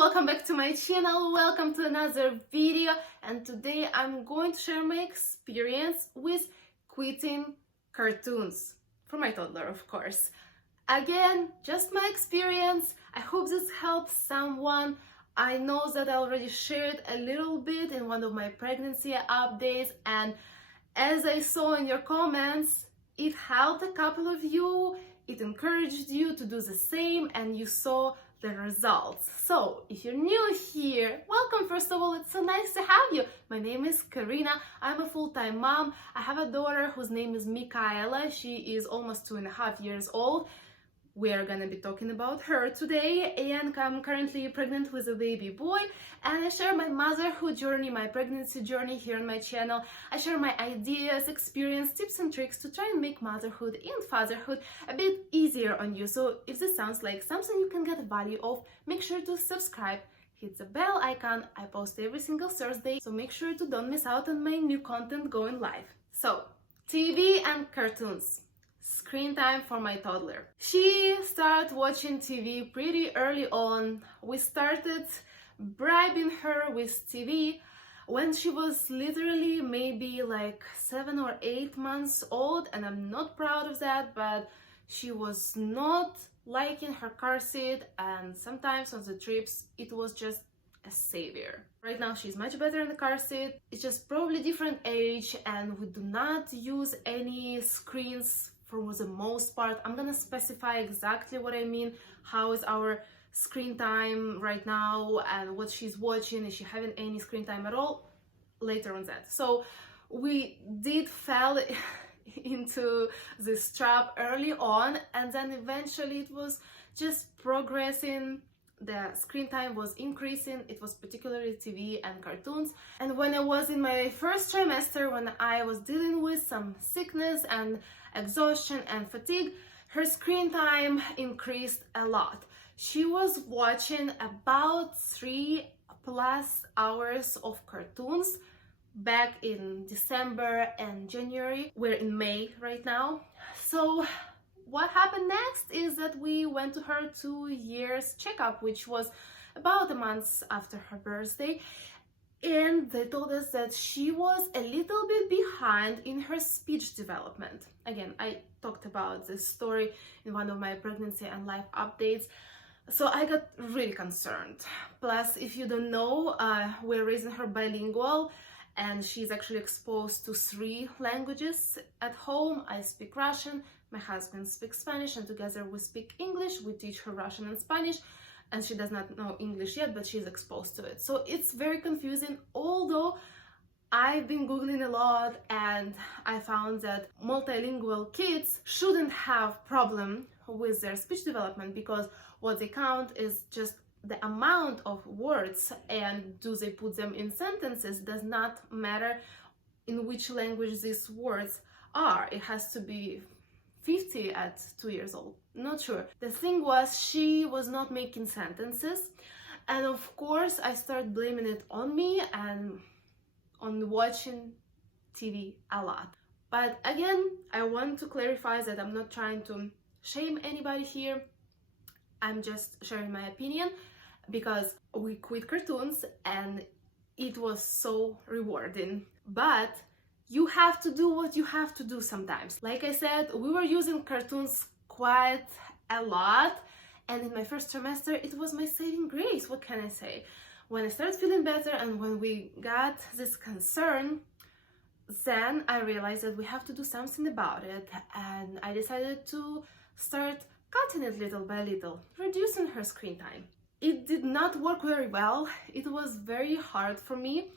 welcome back to my channel. Welcome to another video, and today I'm going to share my experience with quitting cartoons for my toddler, of course. Again, just my experience. I hope this helps someone. I know that I already shared a little bit in one of my pregnancy updates, and as I saw in your comments, it helped a couple of you, it encouraged you to do the same, and you saw the results. So if you're new here, welcome. First of all, it's so nice to have you. My name is Karina. I'm a full-time mom. I have a daughter whose name is Michaela. She is almost 2.5 years old. We are gonna be talking about her today, and I'm currently pregnant with a baby boy, and I share my motherhood journey, my pregnancy journey here on my channel. I share my ideas, experience, tips and tricks to try and make motherhood and fatherhood a bit easier on you. So if this sounds like something you can get value of, make sure to subscribe, hit the bell icon. I post every single Thursday, so make sure to don't miss out on my new content going live. So, TV and cartoons. Screen time for my toddler. She started watching TV pretty early on. We started bribing her with TV when she was literally maybe like 7 or 8 months old, and I'm not proud of that, but she was not liking her car seat, and sometimes on the trips it was just a savior. Right now she's much better in the car seat. It's just probably different age, and we do not use any screens for the most part. I'm gonna specify exactly what I mean, how is our screen time right now and what she's watching, is she having any screen time at all, later on that. So we did fall into this trap early on, and then eventually it was just progressing. The screen time was increasing. It was particularly TV and cartoons. And when I was in my first trimester, when I was dealing with some sickness and exhaustion and fatigue, her screen time increased a lot. She was watching about 3+ hours of cartoons back in December and January. We're in May right now. So what happened next is that we went to her 2-year checkup, which was about a month after her birthday, and they told us that she was a little bit behind in her speech development. Again, I talked about this story in one of my pregnancy and life updates, so I got really concerned. Plus, if you don't know, we're raising her bilingual, and she's actually exposed to 3 languages at home. I speak Russian, my husband speaks Spanish, and together we speak English. We teach her Russian and Spanish, and she does not know English yet, but she's exposed to it. So it's very confusing, although I've been Googling a lot, and I found that multilingual kids shouldn't have problem with their speech development, because what they count is just the amount of words, and do they put them in sentences does not matter in which language these words are. It has to be 50 at 2 years old. Not sure. The thing was, she was not making sentences, and of course I started blaming it on me and on watching TV a lot. But again, I want to clarify that I'm not trying to shame anybody here. I'm just sharing my opinion, because we quit cartoons and it was so rewarding. But you have to do what you have to do sometimes. Like I said, we were using cartoons quite a lot, and in my first trimester it was my saving grace. What can I say? When I started feeling better and when we got this concern, then I realized that we have to do something about it, and I decided to start cutting it little by little, reducing her screen time. It did not work very well. It was very hard for me.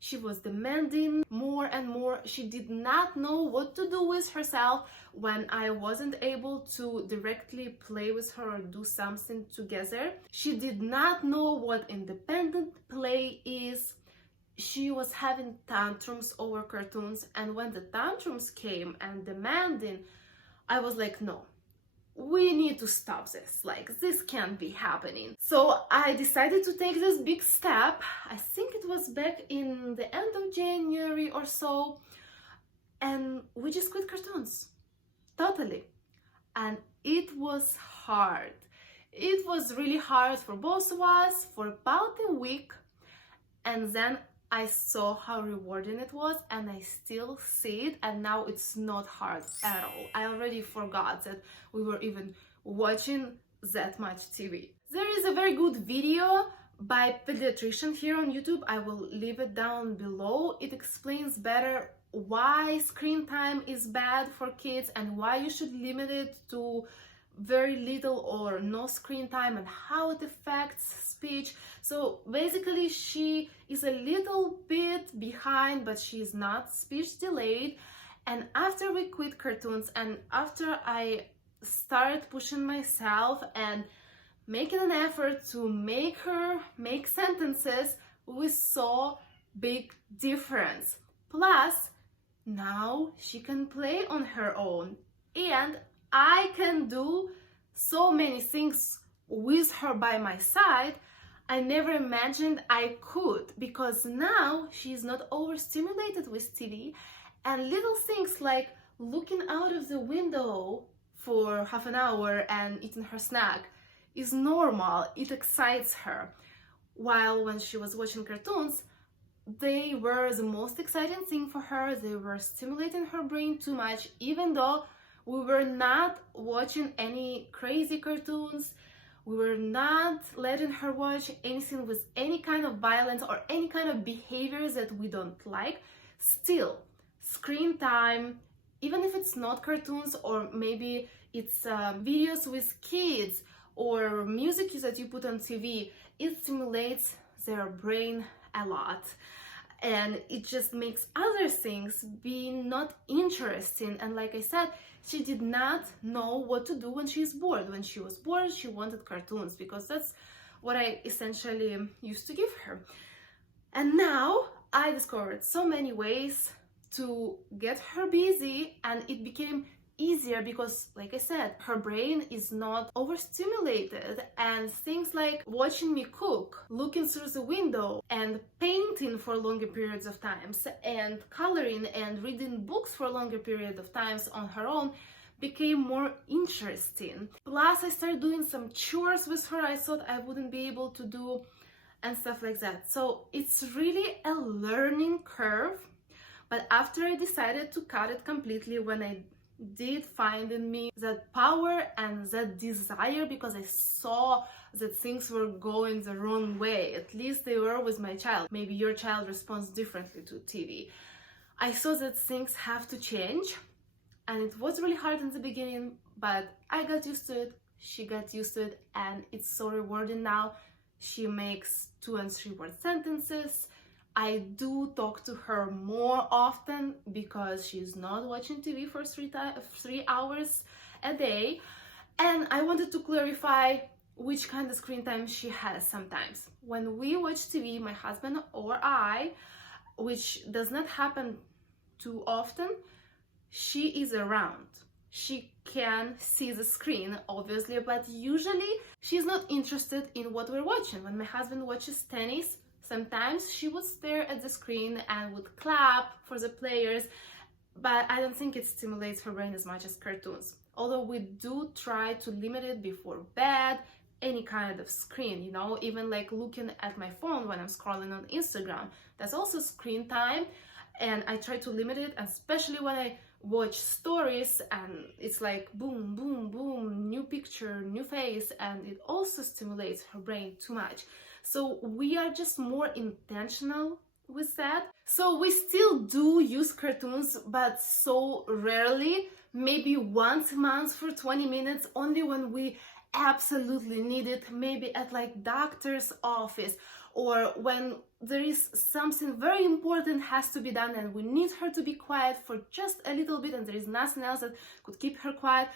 She was demanding more and more. She did not know what to do with herself when I wasn't able to directly play with her or do something together. She did not know what independent play is. She was having tantrums over cartoons, and when the tantrums came and demanding, I was like, no, we need to stop this. Like, this can't be happening. So I decided to take this big step. I think it was back in the end of January or so, and we just quit cartoons totally. And it was hard. It was really hard for both of us for about a week, and then I saw how rewarding it was, and I still see it, and now it's not hard at all. I already forgot that we were even watching that much TV. There is a very good video by pediatrician here on YouTube. I will leave it down below. It explains better why screen time is bad for kids and why you should limit it to very little or no screen time and how it affects speech. So basically she is a little bit behind, but she's not speech delayed. And after we quit cartoons and after I started pushing myself and making an effort to make her make sentences, we saw big difference. Plus, now she can play on her own, and I can do so many things with her by my side I never imagined I could, because now she's not overstimulated with TV, and little things like looking out of the window for half an hour and eating her snack is normal. It excites her. While when she was watching cartoons, they were the most exciting thing for her. They were stimulating her brain too much, even though we were not watching any crazy cartoons. We were not letting her watch anything with any kind of violence or any kind of behaviors that we don't like. Still, screen time, even if it's not cartoons or maybe it's videos with kids or music that you put on TV, it stimulates their brain a lot. And it just makes other things be not interesting. And like I said, she did not know what to do when she's bored. When she was bored, she wanted cartoons, because that's what I essentially used to give her. And now I discovered so many ways to get her busy, and it became easier because, like I said, her brain is not overstimulated, and things like watching me cook, looking through the window, and painting for longer periods of times, and coloring and reading books for longer periods of times on her own became more interesting. Plus, I started doing some chores with her I thought I wouldn't be able to do, and stuff like that. So it's really a learning curve. But after I decided to cut it completely, when I did find in me that power and that desire, because I saw that things were going the wrong way, at least they were with my child. Maybe your child responds differently to TV. I saw that things have to change, and it was really hard in the beginning, but I got used to it, she got used to it, and it's so rewarding now. She makes 2 and 3 word sentences. I do talk to her more often because she's not watching TV for 3 hours a day. And I wanted to clarify which kind of screen time she has sometimes. When we watch TV, my husband or I, which does not happen too often, she is around. She can see the screen, obviously, but usually she's not interested in what we're watching. When my husband watches tennis, sometimes she would stare at the screen and would clap for the players, but I don't think it stimulates her brain as much as cartoons. Although we do try to limit it before bed, any kind of screen, you know, even like looking at my phone when I'm scrolling on Instagram. That's also screen time, and I try to limit it, especially when I watch stories and it's like boom, boom, boom, new picture, new face, and it also stimulates her brain too much. So we are just more intentional with that. So we still do use cartoons, but so rarely, maybe once a month for 20 minutes, only when we absolutely need it, maybe at like doctor's office, or when there is something very important has to be done and we need her to be quiet for just a little bit and there is nothing else that could keep her quiet.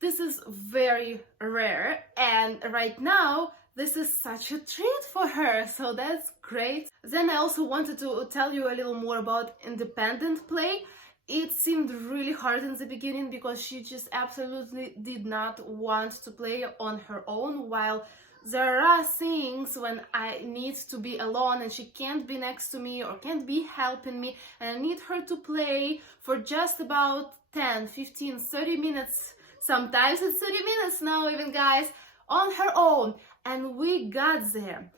This is very rare, and right now this is such a treat for her, so that's great. Then I also wanted to tell you a little more about independent play. It seemed really hard in the beginning because she just absolutely did not want to play on her own, while there are things when I need to be alone and she can't be next to me or can't be helping me, and I need her to play for just about 10, 15, 30 minutes. Sometimes it's 30 minutes now even, guys, on her own, and we got there.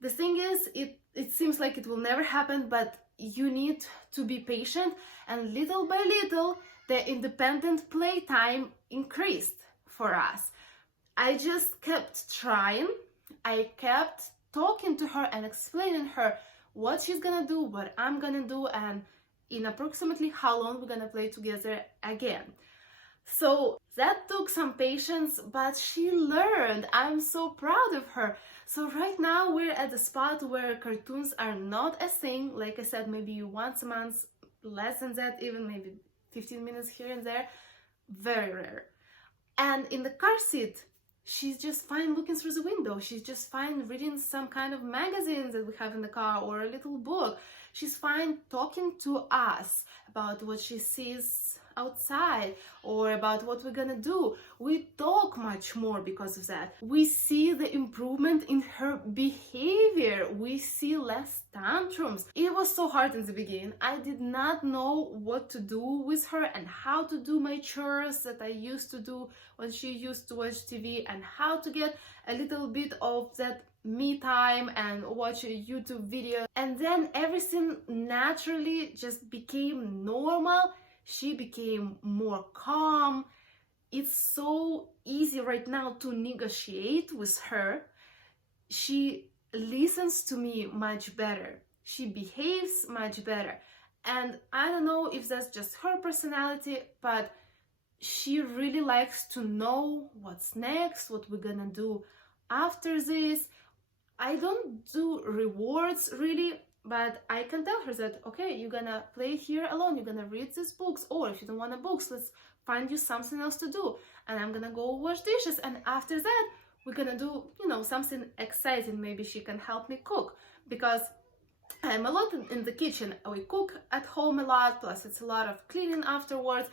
The thing is, it seems like it will never happen, but you need to be patient, and little by little the independent playtime increased for us. I just kept trying. I kept talking to her and explaining her what she's gonna do, what I'm gonna do, and in approximately how long we're gonna play together again. So that took some patience, but she learned. I'm so proud of her. So right now we're at the spot where cartoons are not a thing. Like I said, maybe once a month, less than that, even maybe 15 minutes here and there. Very rare. And in the car seat, she's just fine looking through the window. She's just fine reading some kind of magazines that we have in the car, or a little book. She's fine talking to us about what she sees outside or about what we're gonna do. We talk much more because of that. We see the improvement in her behavior. We see less tantrums. It was so hard in the beginning. I did not know what to do with her and how to do my chores that I used to do when she used to watch TV, and how to get a little bit of that me time and watch a YouTube video. And then everything naturally just became normal. She became more calm. It's so easy right now to negotiate with her. She listens to me much better. She behaves much better. And I don't know if that's just her personality, but she really likes to know what's next, what we're gonna do after this. I don't do rewards really, but I can tell her that, okay, you're gonna play here alone, you're gonna read these books, or if you don't want the books, let's find you something else to do, and I'm gonna go wash dishes, and after that we're gonna do, something exciting. Maybe she can help me cook, because I'm a lot in the kitchen. We cook at home a lot, plus it's a lot of cleaning afterwards.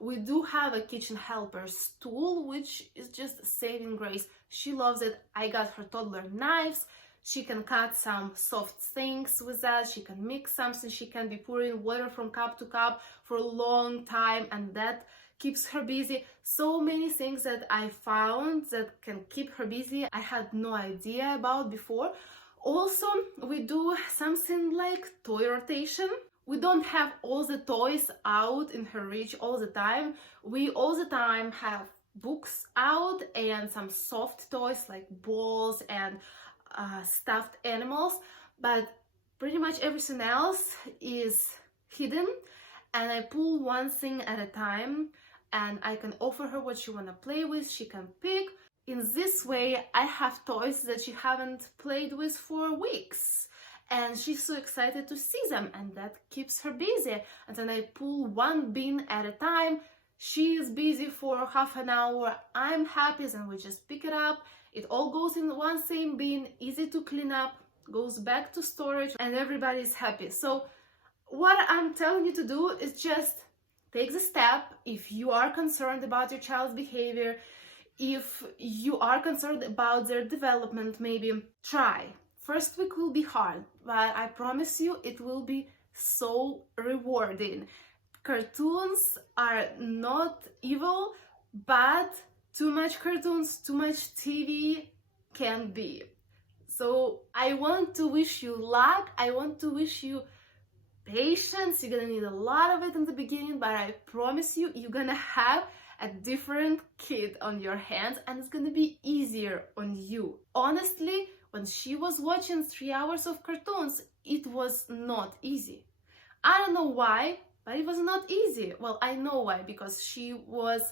We do have a kitchen helper stool, which is just saving grace. She loves it. I got her toddler knives. She can cut some soft things with that. She can mix something. She can be pouring water from cup to cup for a long time, and that keeps her busy. So many things that I found that can keep her busy I had no idea about before. Also, we do something like toy rotation. We don't have all the toys out in her reach all the time. We all the time have books out and some soft toys like balls and stuffed animals, but pretty much everything else is hidden, and I pull one thing at a time, and I can offer her what she wanna play with. She can pick. In this way, I have toys that she haven't played with for weeks, and she's so excited to see them, and that keeps her busy. And then I pull one bin at a time. She is busy for half an hour. I'm happy, then we just pick it up. It all goes in one same bin, easy to clean up, goes back to storage, and everybody's happy. So what I'm telling you to do is just take the step. If you are concerned about your child's behavior, if you are concerned about their development, maybe try. First week will be hard, but I promise you it will be so rewarding. Cartoons are not evil, but too much cartoons, too much TV can be. So I want to wish you luck. I want to wish you patience. You're gonna need a lot of it in the beginning, but I promise you, you're gonna have a different kid on your hands, and it's gonna be easier on you. Honestly, when she was watching 3 hours of cartoons, it was not easy. I don't know why, but it was not easy. Well, I know why, because she was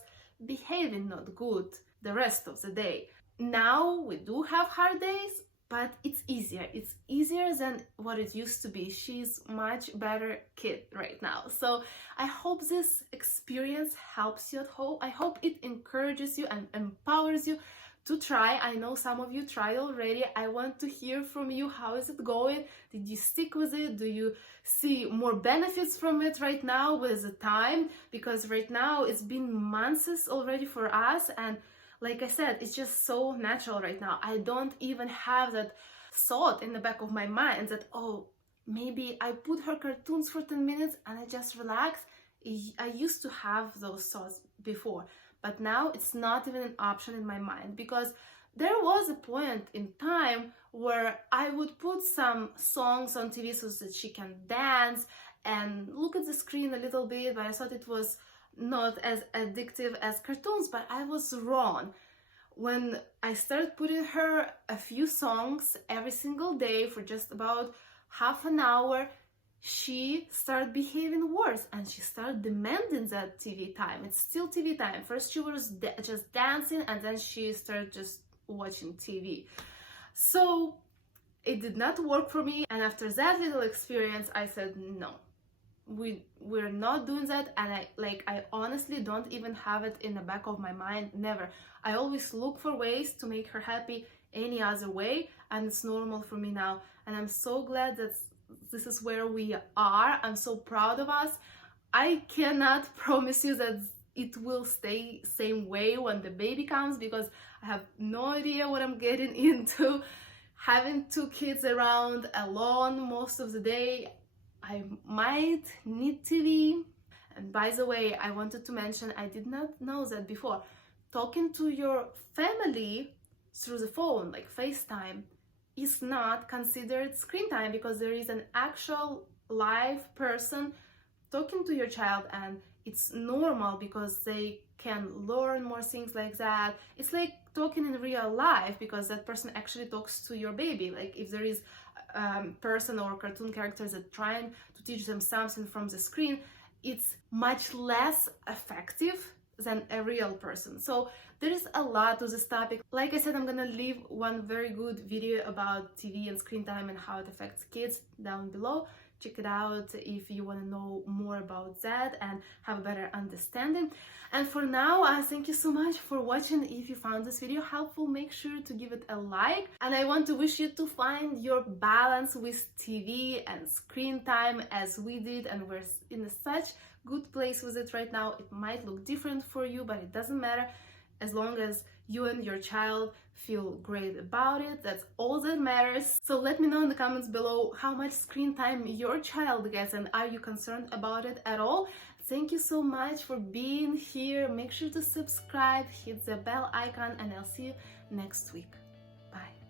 behaving not good the rest of the day. Now we do have hard days, but it's easier. It's easier than what it used to be. She's much better kid right now. So I hope this experience helps you at home. I hope it encourages you and empowers you to try. I know some of you tried already. I want to hear from you. How is it going? Did you stick with it? Do you see more benefits from it right now with the time? Because right now it's been months already for us, and like I said, it's just so natural right now. I don't even have that thought in the back of my mind that, oh, maybe I put her cartoons for 10 minutes and I just relax. I used to have those thoughts before, but now it's not even an option in my mind, because there was a point in time where I would put some songs on TV so that she can dance and look at the screen a little bit, but I thought it was not as addictive as cartoons, but I was wrong. When I started putting her a few songs every single day for just about half an hour, she started behaving worse and she started demanding that TV time. It's still TV time. First she was just dancing, and then she started just watching TV. So it did not work for me, and after that little experience I said no, we're not doing that. And I honestly don't even have it in the back of my mind, never. I always look for ways to make her happy any other way, and it's normal for me now, and I'm so glad that this is where we are. I'm so proud of us. I cannot promise you that it will stay same way when the baby comes, because I have no idea what I'm getting into. Having two kids around alone most of the day, I might need TV. And by the way, I wanted to mention, I did not know that before, talking to your family through the phone, like FaceTime, is not considered screen time, because there is an actual live person talking to your child, and it's normal because they can learn more things like that. It's like talking in real life, because that person actually talks to your baby. Like if there is person or cartoon characters that trying to teach them something from the screen, it's much less effective than a real person. So there is a lot to this topic. Like I said, I'm gonna leave one very good video about TV and screen time and how it affects kids down below. Check it out if you want to know more about that and have a better understanding. And for now, thank you so much for watching. If you found this video helpful, make sure to give it a like. And I want to wish you to find your balance with TV and screen time as we did, and we're in such good place with it right now. It might look different for you, but it doesn't matter. As long as you and your child feel great about it, that's all that matters. So let me know in the comments below how much screen time your child gets, and are you concerned about it at all? Thank you so much for being here. Make sure to subscribe, hit the bell icon, and I'll see you next week. Bye.